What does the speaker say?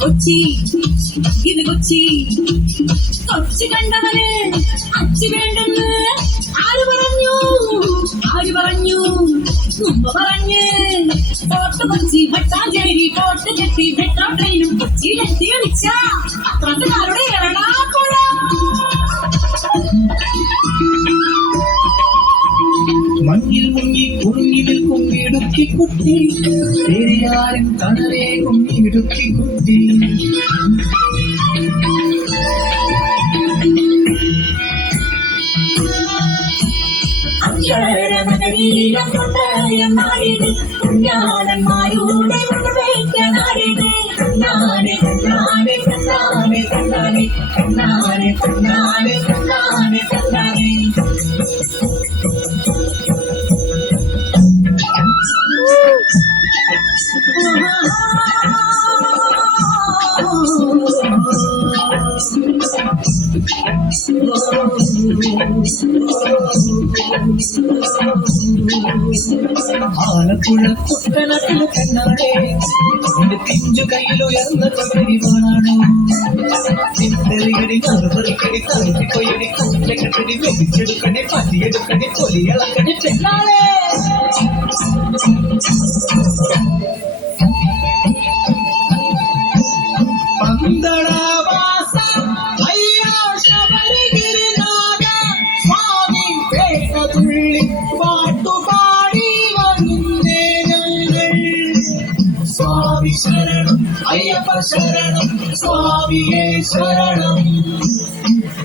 കൊച്ചി ഇത് കൊച്ചി കൊച്ചി കണ്ടവന് അച്ചി വേണ്ടെന്ന് ആര് പറഞ്ഞു മുമ്പ് പറഞ്ഞ് ഫോർട്ട് കൊച്ചി മട്ടാഞ്ചേരി ഫോർട്ട് കെട്ടി മെട്രോ ട്രെയിനും കൊച്ചിയിലെത്തി കളിച്ച പത്രക്കാരുടെ എറണാകുളം മഞ്ഞിൽ മുങ്ങി കുടുങ്ങി നിൽക്കും ഇടുക്കി കുട്ടി പെരിയാറിൻ കടലേക്കും ഇടുക്കി കുട്ടി കുഞ്ഞാടന്മാരുടെ നാടിന് കണ്ണാനെ കണ്ണാനെ കണ്ണാനെ കണ്ണാനെ കണ്ണാനെ കണ്ണാനെ കണ്ണാനെ കണ്ണാനെ ആലപ്പുഴ കുട്ടനാട്ടിലെ കണ്ണാടേ എന്റെ പിഞ്ചു കയ്യിലുയർന്ന കബരിവാണോ ചിന്തറിയടി നറുപറിക്കടി തറുപ്പിക്കൊയടി കൂറ്റക്കെട്ടടി വെടിച്ചെടുക്കടി പതിയെടുക്കടി കൊലിയളക്കടി പെണ്ണാളേ പന്തളവാസ അയ്യോ ശബരിഗിരിനാഥ സ്വാമി പേട്ടതുള്ളി പാട്ടുപാടി വരുന്നേ ഞങ്ങൾ സ്വാമി ശരണം അയ്യപ്പ ശരണം സ്വാമിയേ ശരണം